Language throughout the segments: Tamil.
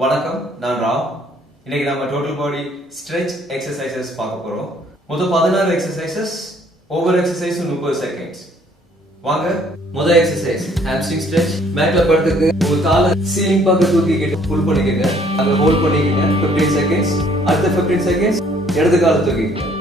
வணக்கம், நான் ராவ். இன்னைக்கு நம்ம டோட்டல் பாடி ஸ்ட்ரெச் எக்ஸசைசஸ் பார்க்க போறோம். மொத்தம் 16 எக்ஸசைசஸ், ஒவ்வொரு எக்ஸசைஸும் 30 செகண்ட்ஸ். வாங்க, முதல் எக்ஸசைஸ் ஹாம்ஸ்ட்ரிங் ஸ்ட்ரெச். மேட்ல படுத்துக்கு உங்க காலை சீலிங் பக்கம் தூக்கிக்கிட்டு புல் பண்ணிக்கங்க. அங்க ஹோல்ட் பண்ணிக்கங்க 15 செகண்ட்ஸ். அடுத்த 15 செகண்ட்ஸ் இடது காலை தூக்கிக்கங்க.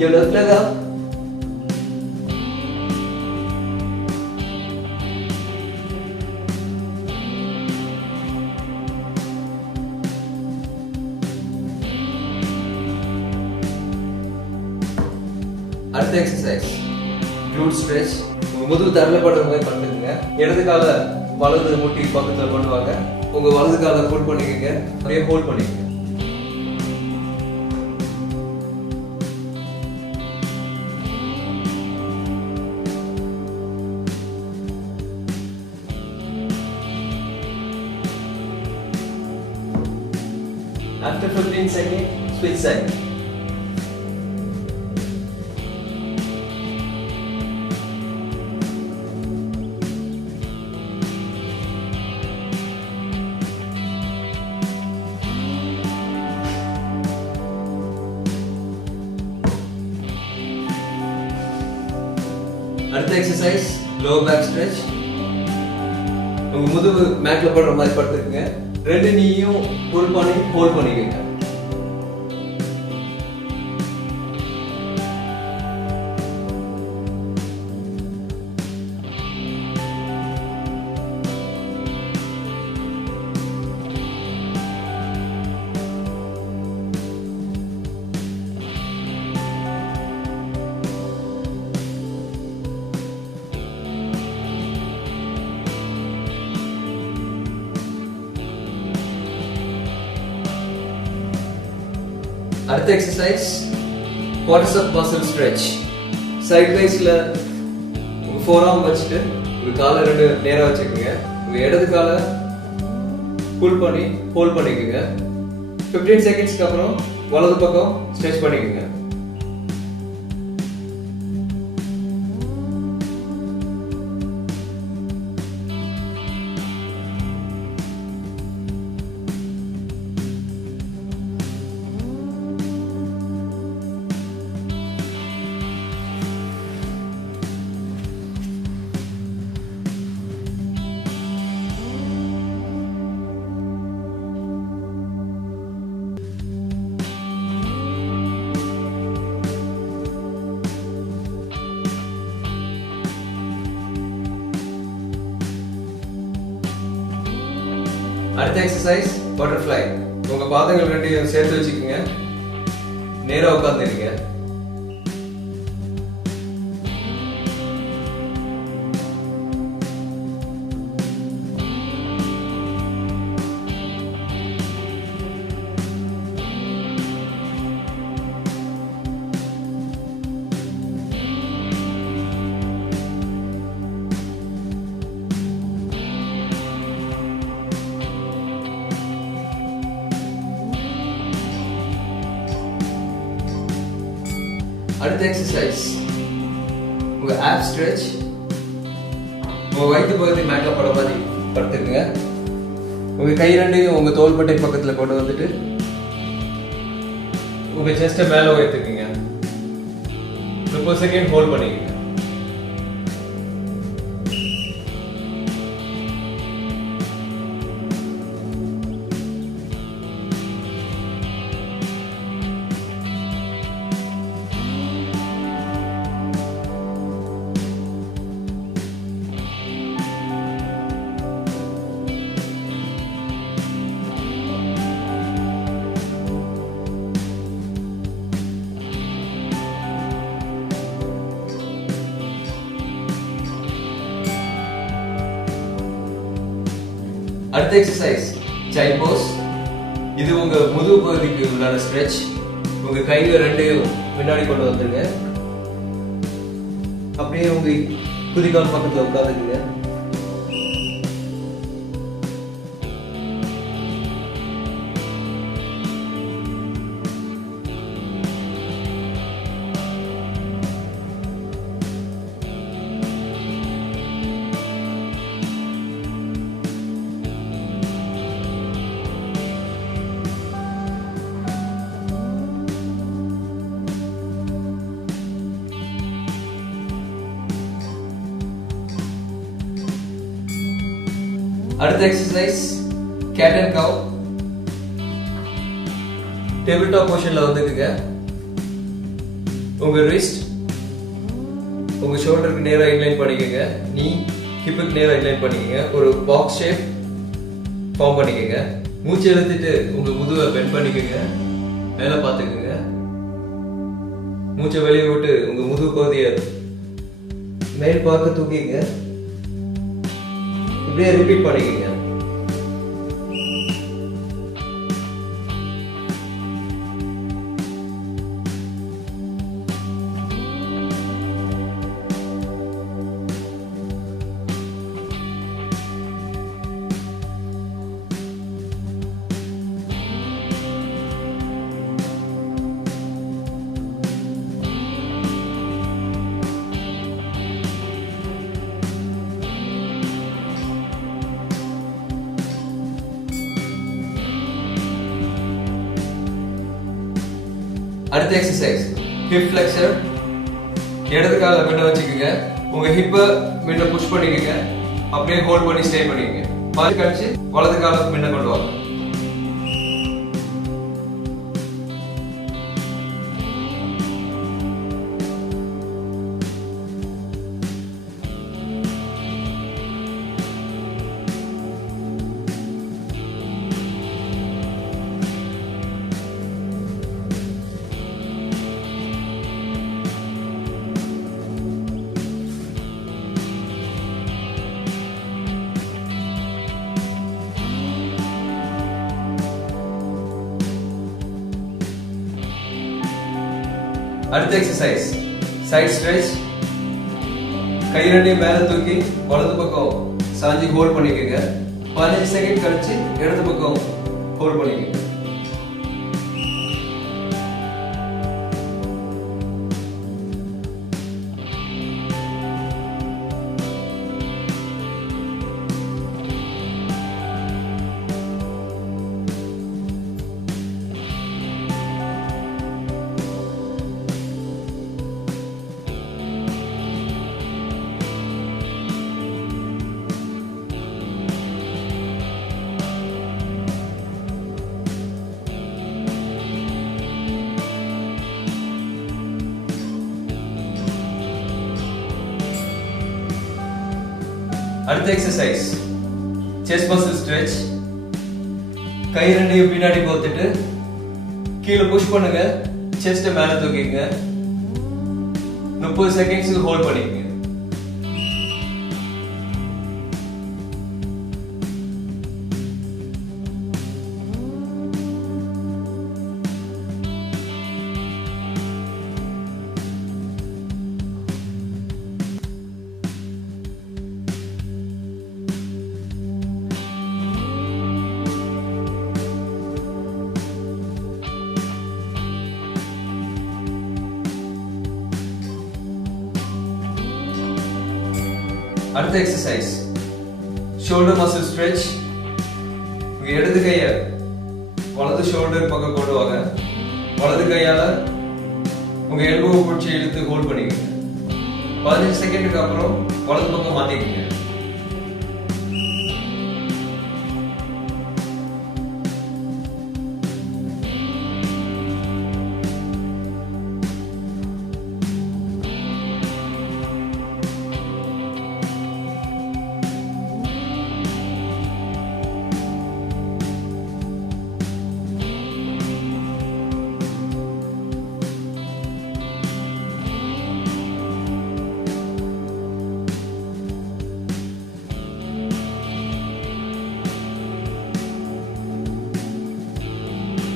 Your left leg up. அடுத்த எக்ஸசைஸ் glute stretch. முதுகு தரல படுற மாதிரி பண்ணுங்க. இடது கால வலது முட்டி பக்கத்துல கொண்டு வாங்க. உங்க வலது காலை ஹோல்ட் பண்ணிக்கங்க. அப்படியே ஹோல்ட் பண்ணிக்கங்க. After 15 seconds, switch side. அடுத்த எக்ஸசைஸ் lower back stretch. உங்க முதுகு மேட்ல படுற மாதிரி படுத்துக்கங்க. ரெண்டு நீயும் புல் பண்ணி ஹோல்ட் பண்ணிக்கங்க. அடுத்த exercise quadricep muscle stretch. Side வைஸ்ல உங்க forearm வச்சிட்டு உங்க காலை ரெண்டு நேரா வச்சுக்கோங்க. உங்க இடது காலை புல் பண்ணி ஹோல்ட் பண்ணிக்கோங்க. 15 செகண்ட்ஸ்க்கு அப்புறம் வலது பக்கம் ஸ்ட்ரெச் பண்ணிக்கோங்க. அடுத்த எக்ஸசைஸ் பட்டர்ஃப்ளை. உங்க பாதங்கள் ரெண்டையும் சேர்த்து வச்சுக்கோங்க. நேரா உட்கார்ந்துருங்க. அடுத்த எக்ஸசைஸ் உங்க ஆப் ஸ்ட்ரெச். உங்க வயிற்று பகுதி மேட்ல பட மாதிரி படுத்துக்குங்க. உங்க கை ரெண்டையும் உங்க தோள்பட்டை பக்கத்துல கொண்டு வந்துட்டு உங்க செஸ்ட மேல உயர்த்துக்குங்க. 30 செகண்ட் ஹோல்ட் பண்ணிக்கங்க. அடுத்த எக்ஸசைஸ் சைல்ட் போஸ். இது உங்க முதுகு பகுதிக்கு உண்டான ஸ்ட்ரெச். உங்க கைகள் ரெண்டையும் முன்னாடி கொண்டு வந்துருங்க. அப்படியே உங்க குதிகால் பக்கத்துல உட்காந்துக்குங்க. அடுத்த exercise cat and cow. Table top பொசிஷன்ல வந்துக்குங்க. உங்க ரிஸ்ட் உங்க ஷோல்டருக்கு நேரா இன்லைன் பண்ணிக்கங்க. நீ ஹிப்புக்கு நேரா இன்லைன் பண்ணிக்கங்க. ஒரு பாக்ஸ் ஷேப் ஃபார்ம் பண்ணிக்கங்க. மூச்சு இழுத்துட்டு உங்க முதுவை பெண்ட் பண்ணிக்கங்க. மேல பாத்துக்கங்க. மூச்சை வெளியே விட்டு உங்க முதுகு பகுதியை மேல் பார்க்க தூக்கிங்க. இப்படியே ரிப்பீட் பண்ணிக்கங்க. அடுத்த எக்ஸசைஸ் ஹிப் ஃப்ளெக்சர். இடது கால முன்ன வச்சுக்கோங்க. உங்க ஹிப்பை முன்ன புஷ் பண்ணிக்கோங்க. அப்படியே ஹோல்ட் பண்ணி ஸ்டே பண்ணிக்கோங்க. பாதி கழிச்சு வலது கால முன்ன கொண்டு வாங்க. அடுத்த எக்ஸசைஸ் சைட் ஸ்ட்ரெச். கை ரெண்டையும் மேல தூக்கி வலது பக்கம் சாஞ்சி ஹோல்ட் பண்ணிக்கோங்க. 15 செகண்ட் கழிச்சு இடது பக்கம் ஹோல்ட் பண்ணிக்கோங்க. அடுத்த எக்ஸசைஸ் செஸ்ட் மசில் ஸ்ட்ரெச். கை ரெண்டையும் பின்னாடி கோத்துட்டு கீழே புஷ் பண்ணுங்க. செஸ்ட் மேல தூக்கிங்க. 30 செகண்ட்ஸ் ஹோல்ட் பண்ணிக்கங்க. அடுத்த எக்ஸசைஸ் ஷோல்டர் மசில் ஸ்ட்ரெச். உங்க இடது கையை வலது ஷோல்டர் பக்கம் கொண்டு வாங்க. வலது கையால உங்க எல்போவை பிடிச்சி இழுத்து ஹோல்ட் பண்ணிக்கங்க. 15 செகண்டுக்கு அப்புறம் வலது பக்கம் மாத்திக்கங்க.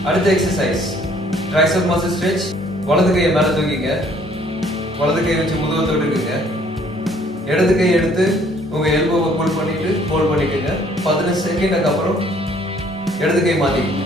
அடுத்த எக்ஸசைஸ் ட்ரைசெப் மசில் ஸ்ட்ரெச். வலது கையை மேல தூக்கிங்க. வலது கையை வச்சு முதுக தொட்டுக்குங்க. இடது கையை எடுத்து உங்க எல்போவை புல் பண்ணிட்டு ஹோல்ட் பண்ணிக்கோங்க. 15 செகண்டுக்கு அப்புறம் இடது கை மாத்திக்கங்க.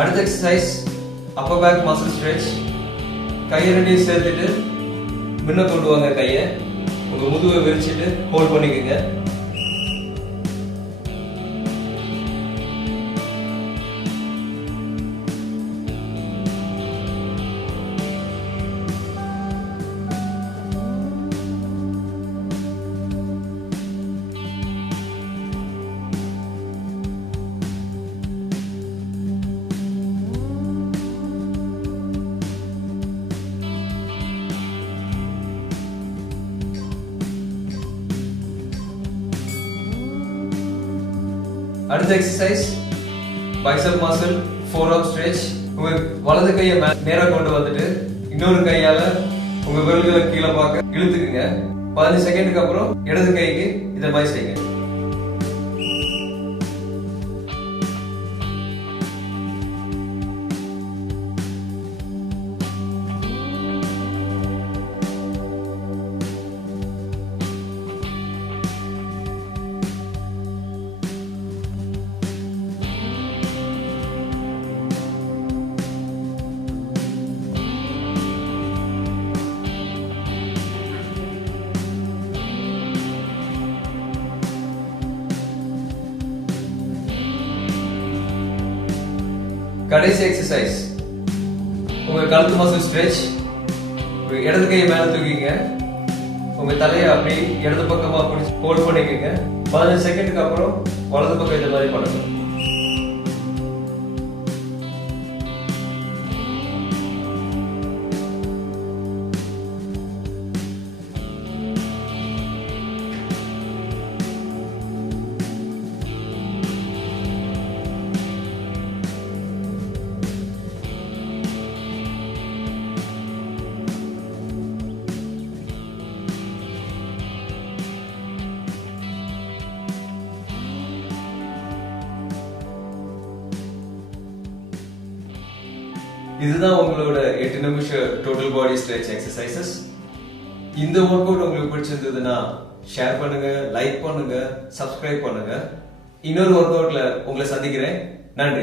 அடுத்த exercise upper back muscle stretch. கையை ரெண்டையும் சேர்த்துட்டு முன்ன கொண்டு வாங்க. கையை உங்க முதுவை விரிச்சிட்டு ஹோல்ட் பண்ணிக்கோங்க. அடுத்த எக்ஸசைஸ் பைசெப் மசில் ஃபோர்ஆர்ம் ஸ்ட்ரெச். உங்க வலது கையை நேரா கொண்டு வந்துட்டு இன்னொரு கையால உங்க விரல்களை கீழே பார்க்க இழுத்துக்குங்க. 15 செகண்டுக்கு அப்புறம் இடது கைக்கு இதை மாதிரி செய்யுங்க. கடைசி எக்ஸசைஸ் உங்க கழுத்து மசில் ஸ்ட்ரெச். இடது கையை மேல தூக்கிங்க. உங்க தலையை அப்படி இடது பக்கமா பிடிச்சி ஹோல்ட் பண்ணிக்கங்க. 15 செகண்டுக்கு அப்புறம் வலது பக்கம் இந்த மாதிரி பண்ணுங்க. இதுதான் உங்களோட 8 நிமிஷம் டோட்டல் பாடி ஸ்ட்ரெச் எக்ஸசைசஸ். இந்த ஒர்க் அவுட் உங்களுக்கு பிடிச்சிருந்ததுன்னா ஷேர் பண்ணுங்க, லைக் பண்ணுங்க, சப்ஸ்கிரைப் பண்ணுங்க. இன்னொரு ஒர்க் அவுட்ல உங்களை சந்திக்கிறேன். நன்றி.